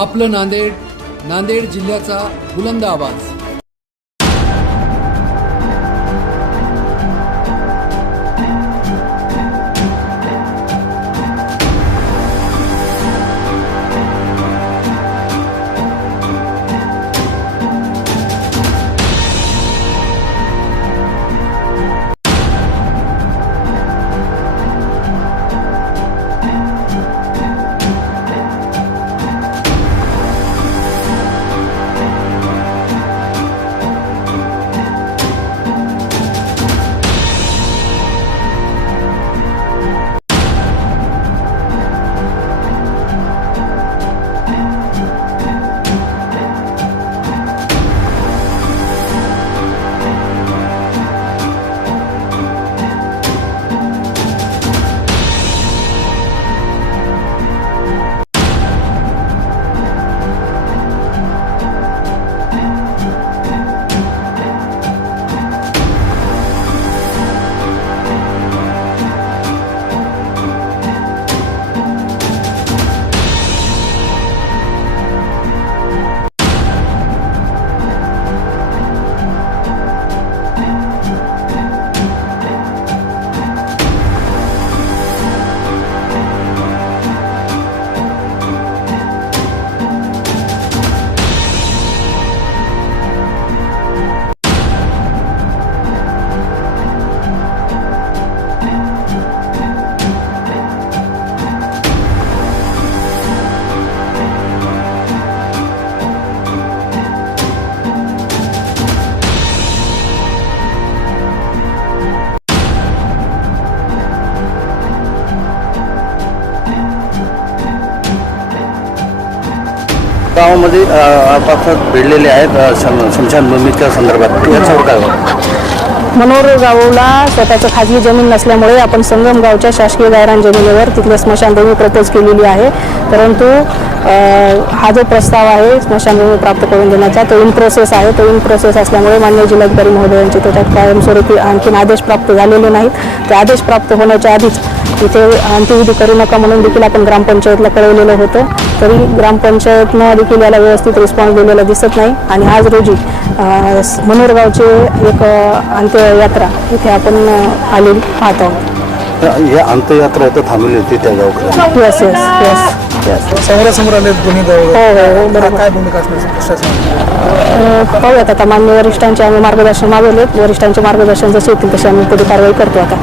आपलं नांदेड नांदेड जिल्ह्याचा बुलंद आवाज. गावामध्ये आपापसात भिडलेले आहेत अ, सम- स्मशानभूमीच्या संदर्भात. याच्यावर काय मनोर गावला स्वतःचं खाजगी जमीन नसल्यामुळे आपण संगम गावच्या शासकीय गायरान जमिनीवर तिथले स्मशानभूमी प्रपोज केलेली आहे. परंतु हा जो प्रस्ताव आहे स्मशानभूमी प्राप्त करून देण्याचा तो इन प्रोसेस आहे. तो इन प्रोसेस असल्यामुळे मान्य जिल्हाधिकारी महोदयांचे त्याच्यात कायमस्वरूपी आणखीन आदेश प्राप्त झालेले नाहीत. ते आदेश प्राप्त होण्याच्या आधीच इथे अंत्यविधी करू नका म्हणून देखील आपण ग्रामपंचायतला कळवलेलं होतं. तरी ग्रामपंचायतनं देखील याला व्यवस्थित रिस्पॉन्स दिलेला दिसत नाही. आणि आज रोजी मनोरगावचे एक अंत्ययात्रा इथे आपण अ, आलेली पाहत आहोत. या अंत्ययात्रा इथं थांबली होती त्या गावकडे येस येस येस येस समोरासमोर आले दोन्ही गाव. हो हो हो बरोबर. काय भूमिका असणार पाहूयात आता मान्य वरिष्ठांचे आम्ही मार्गदर्शन मागवलेत वरिष्ठांचे मार्गदर्शन जसे येतील तसे आम्ही पुढे कारवाई करतो आता.